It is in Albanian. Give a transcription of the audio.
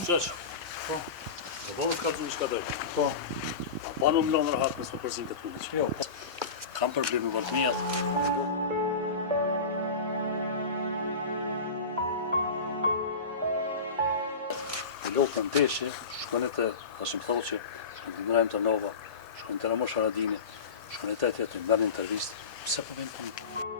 Qeq? Po. Po bëmë të kalëzu një shka drejtë? Po. A banu më lonë rahat nësë më përzin këtë punë që? Jo. Kam problemi vërtëmijat. Pilotën në deshi, shkone të, ashtë më thotë që në Dinrajmë të Nova, shkone të Ramosh Haradini, shkone të të mërë një intervistë, pse po vim punë?